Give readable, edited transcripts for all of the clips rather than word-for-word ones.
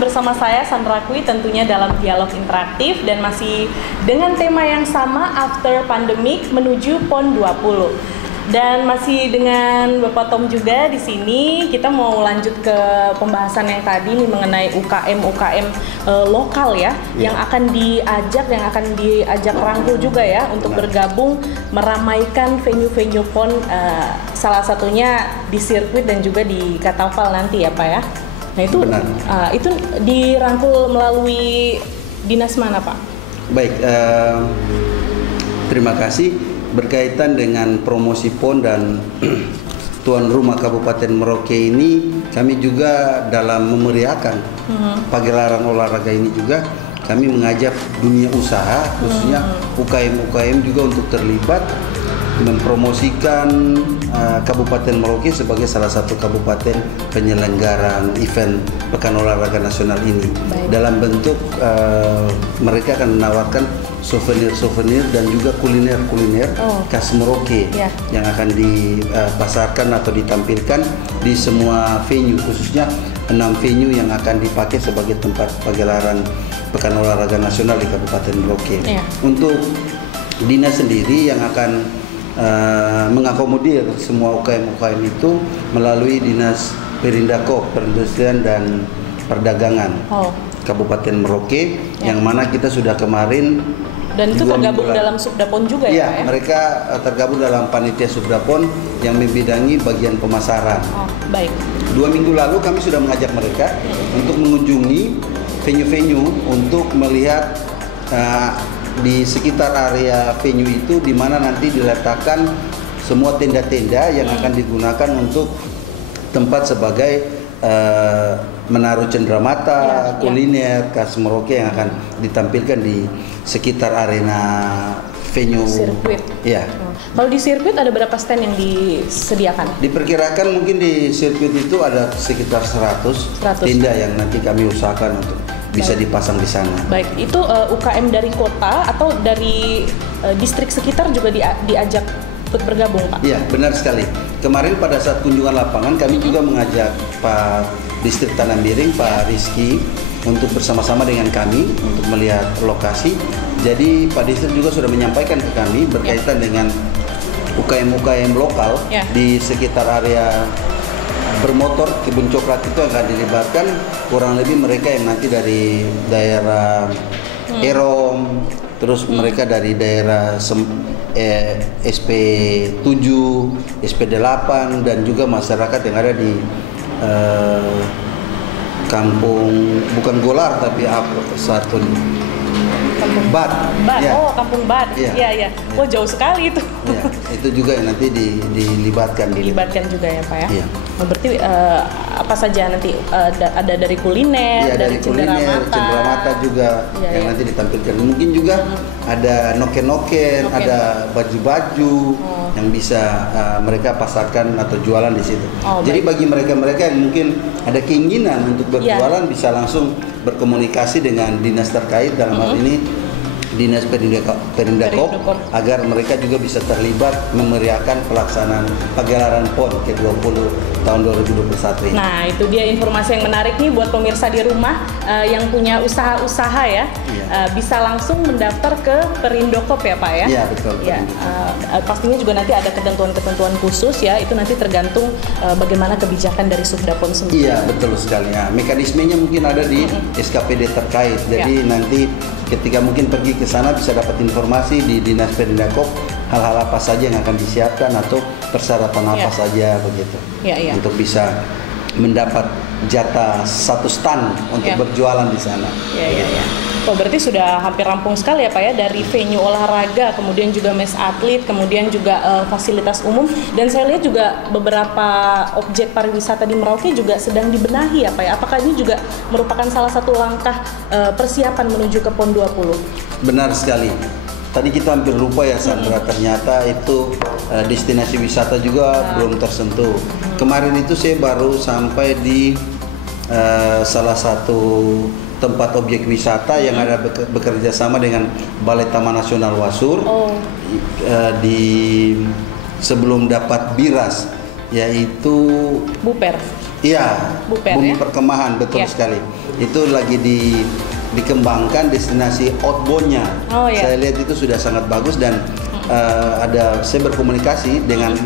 bersama saya Sandra Kwi tentunya dalam dialog interaktif dan masih dengan tema yang sama After Pandemic menuju PON 20. Dan masih dengan Bapak Tom juga di sini. Kita mau lanjut ke pembahasan yang tadi nih mengenai UKM lokal ya, yang akan diajak rangkul juga ya untuk bergabung meramaikan venue-venue PON, salah satunya di sirkuit dan juga di Katapal nanti ya Pak ya. Nah itu dirangkul melalui dinas mana Pak? Baik, terima kasih. Berkaitan dengan promosi PON dan tuan rumah Kabupaten Merauke ini, kami juga dalam memeriahkan pagelaran olahraga ini juga kami mengajak dunia usaha, khususnya UKM-UKM juga untuk terlibat mempromosikan Kabupaten Merauke sebagai salah satu kabupaten penyelenggaraan event Pekan Olahraga Nasional ini. Dalam bentuk mereka akan menawarkan souvenir dan juga kuliner khas Merauke yang akan dipasarkan atau ditampilkan di semua venue, khususnya 6 venue yang akan dipakai sebagai tempat pagelaran Pekan Olahraga Nasional di Kabupaten Merauke. Untuk dinas sendiri yang akan mengakomodir semua UKM-UKM itu melalui Dinas Perindakop, Perindustrian dan Perdagangan Kabupaten Merauke, yang mana kita sudah kemarin. Dan itu tergabung dalam Subdapon juga ya Pak ya? Mereka tergabung dalam panitia Subdapon yang membidangi bagian pemasaran. Baik. 2 minggu lalu kami sudah mengajak mereka untuk mengunjungi venue-venue untuk melihat di sekitar area venue itu di mana nanti diletakkan semua tenda-tenda yang akan digunakan untuk tempat sebagai menaruh cenderamata, kuliner khas Merauke yang akan ditampilkan di sekitar arena venue sirkuit. Kalau di sirkuit ada berapa stand yang disediakan? Diperkirakan mungkin di sirkuit itu ada sekitar 100 tenda yang nanti kami usahakan untuk bisa dipasang di sana. Baik, itu UKM dari kota atau dari distrik sekitar juga diajak untuk bergabung Pak? Iya, benar sekali. Kemarin pada saat kunjungan lapangan kami juga mengajak Pak Distrik Tanah Miring, Pak Rizky, untuk bersama-sama dengan kami untuk melihat lokasi. Jadi Pak Distrik juga sudah menyampaikan ke kami berkaitan dengan UKM-UKM lokal di sekitar area bermotor Kebun Coklat itu akan dilibatkan kurang lebih mereka yang nanti dari daerah Erom, terus mereka dari daerah SP7, SP8 dan juga masyarakat yang ada di kampung bukan Golar tapi satu Kampung Bat. Kampung Bat. Iya. Wah, jauh sekali itu. Itu juga yang nanti dilibatkan juga ya Pak ya. Berarti apa saja nanti ada dari kuliner, dari cenderamata juga yang nanti ditampilkan. Mungkin juga ada noken-noken, ada baju-baju yang bisa mereka pasarkan atau jualan di situ. Jadi bagi mereka-mereka yang mungkin ada keinginan untuk berjualan bisa langsung berkomunikasi dengan dinas terkait, dalam hal ini Dinas Perindakop, agar mereka juga bisa terlibat memeriahkan pelaksanaan pagelaran PON ke-20 tahun 2021 ini. Nah, itu dia informasi yang menarik nih buat pemirsa di rumah yang punya usaha-usaha ya. Bisa langsung mendaftar ke Perindakop ya Pak ya? Iya, betul. Pastinya juga nanti ada ketentuan-ketentuan khusus ya, itu nanti tergantung bagaimana kebijakan dari Subdapon sendiri. Iya, betul sekali. Nah, mekanismenya mungkin ada di SKPD terkait. Jadi nanti ketika mungkin pergi ke sana bisa dapat informasi di Dinas Perindakop hal-hal apa saja yang akan disiapkan atau persyaratan apa saja begitu. Untuk bisa mendapat jatah satu stand untuk berjualan di sana. Oh, berarti sudah hampir rampung sekali ya Pak ya, dari venue olahraga, kemudian juga mes atlet, kemudian juga fasilitas umum, dan saya lihat juga beberapa objek pariwisata di Merauke juga sedang dibenahi ya Pak ya. Apakah ini juga merupakan salah satu langkah persiapan menuju ke PON 20? Benar sekali. Tadi kita hampir lupa ya Sandra, ternyata itu destinasi wisata juga belum tersentuh. Kemarin itu saya baru sampai di salah satu tempat objek wisata yang ada bekerja sama dengan Balai Taman Nasional Wasur di sebelum dapat BIRAS, yaitu Iya, Bumi Perkemahan, betul sekali. Itu lagi dikembangkan destinasi outbound-nya. Saya lihat itu sudah sangat bagus dan saya berkomunikasi dengan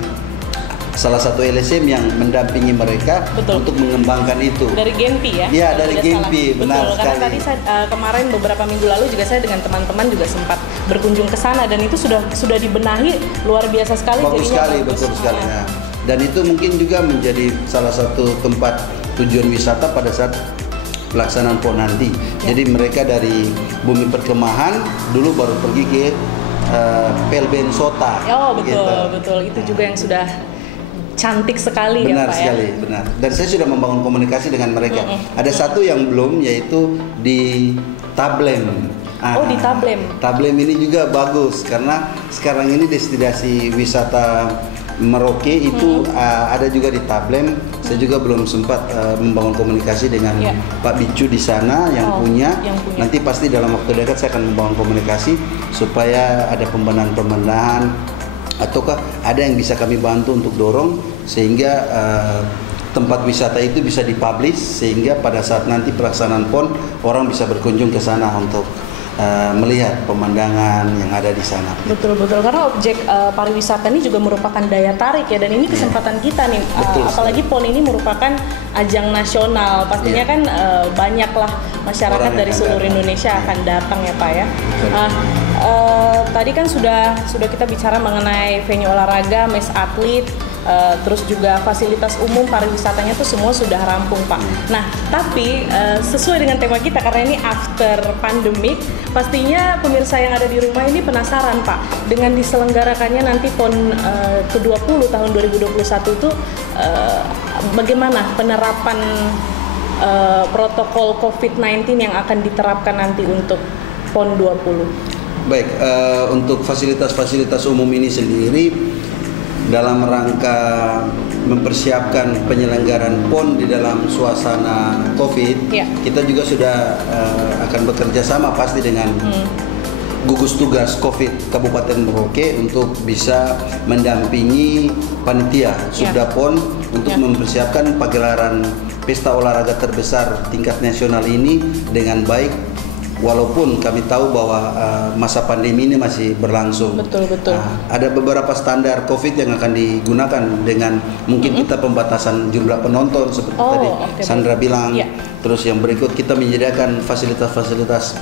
salah satu LSM yang mendampingi mereka untuk mengembangkan itu. Dari Genpi ya? Iya, dari Genpi, benar sekali. Karena tadi kemarin beberapa minggu lalu juga saya dengan teman-teman juga sempat berkunjung ke sana dan itu sudah dibenahi luar biasa sekali. Bagus sekali, betul sekali. Nah, dan itu mungkin juga menjadi salah satu tempat tujuan wisata pada saat pelaksanaan PON nanti. Jadi mereka dari Bumi Perkemahan dulu baru pergi ke Pelben Sota. Betul. Itu juga yang sudah cantik sekali. Benar ya Pak sekali, ya? benar. Dan saya sudah membangun komunikasi dengan mereka. Ada satu yang belum, yaitu di Tablem. Di Tablem. Tablem ini juga bagus karena sekarang ini destinasi wisata Merauke itu ada juga di Tablem. Saya juga belum sempat membangun komunikasi dengan Pak Bicu di sana yang punya. Nanti pasti dalam waktu dekat saya akan membangun komunikasi supaya ada pembenahan ataukah ada yang bisa kami bantu untuk dorong sehingga tempat wisata itu bisa dipublish sehingga pada saat nanti pelaksanaan PON orang bisa berkunjung ke sana untuk melihat pemandangan yang ada di sana. Betul karena objek pariwisata ini juga merupakan daya tarik ya dan ini kesempatan kita nih apalagi PON ini merupakan ajang nasional pastinya kan banyaklah masyarakat dari seluruh Indonesia akan datang ya Pak ya. Tadi kan sudah kita bicara mengenai venue olahraga, mes atlet, terus juga fasilitas umum pariwisatanya itu semua sudah rampung Pak. Nah tapi sesuai dengan tema kita karena ini after pandemic, pastinya pemirsa yang ada di rumah ini penasaran Pak dengan diselenggarakannya nanti PON ke-20 tahun 2021 itu bagaimana penerapan protokol COVID-19 yang akan diterapkan nanti untuk PON 20. Baik, untuk fasilitas-fasilitas umum ini sendiri dalam rangka mempersiapkan penyelenggaraan PON di dalam suasana COVID, kita juga sudah akan bekerja sama pasti dengan gugus tugas COVID Kabupaten Merauke untuk bisa mendampingi panitia Subda PON untuk mempersiapkan pagelaran pesta olahraga terbesar tingkat nasional ini dengan baik. Walaupun kami tahu bahwa masa pandemi ini masih berlangsung. Betul. Ada beberapa standar COVID yang akan digunakan dengan mungkin kita pembatasan jumlah penonton seperti tadi Sandra bilang. Terus yang berikut kita menyediakan fasilitas-fasilitas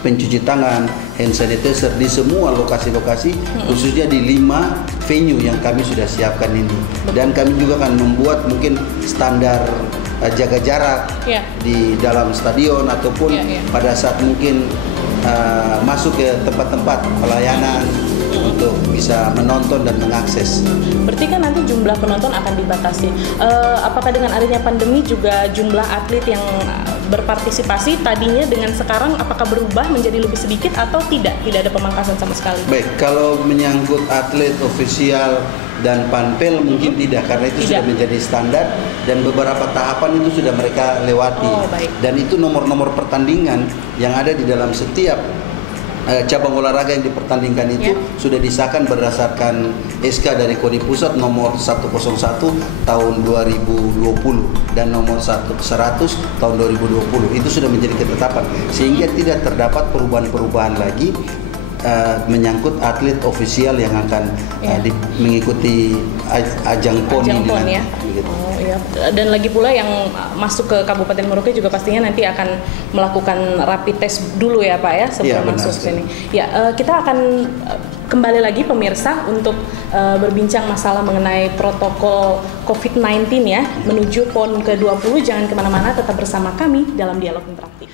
pencuci tangan, hand sanitizer di semua lokasi-lokasi, khususnya di 5 venue yang kami sudah siapkan ini. Dan kami juga akan membuat mungkin standar jaga jarak di dalam stadion ataupun pada saat mungkin masuk ke tempat-tempat pelayanan untuk bisa menonton dan mengakses. Berarti kan nanti jumlah penonton akan dibatasi. Apakah dengan adanya pandemi juga jumlah atlet yang berpartisipasi tadinya dengan sekarang apakah berubah menjadi lebih sedikit atau tidak? Tidak ada pemangkasan sama sekali. Baik, kalau menyangkut atlet ofisial dan panpel mungkin tidak karena itu sudah menjadi standar dan beberapa tahapan itu sudah mereka lewati. Dan itu nomor-nomor pertandingan yang ada di dalam setiap cabang olahraga yang dipertandingkan itu sudah disahkan berdasarkan SK dari KONI Pusat nomor 101 tahun 2020 dan nomor 100 tahun 2020 itu sudah menjadi ketetapan sehingga tidak terdapat perubahan-perubahan lagi menyangkut atlet ofisial yang akan mengikuti ajang PON ini nanti. Dan lagi pula yang masuk ke Kabupaten Merauke juga pastinya nanti akan melakukan rapid test dulu ya Pak ya sebelum masuk sini. Kita akan kembali lagi pemirsa untuk berbincang masalah mengenai protokol COVID-19 ya menuju PON ke-20. Jangan kemana-mana, tetap bersama kami dalam Dialog Interaktif.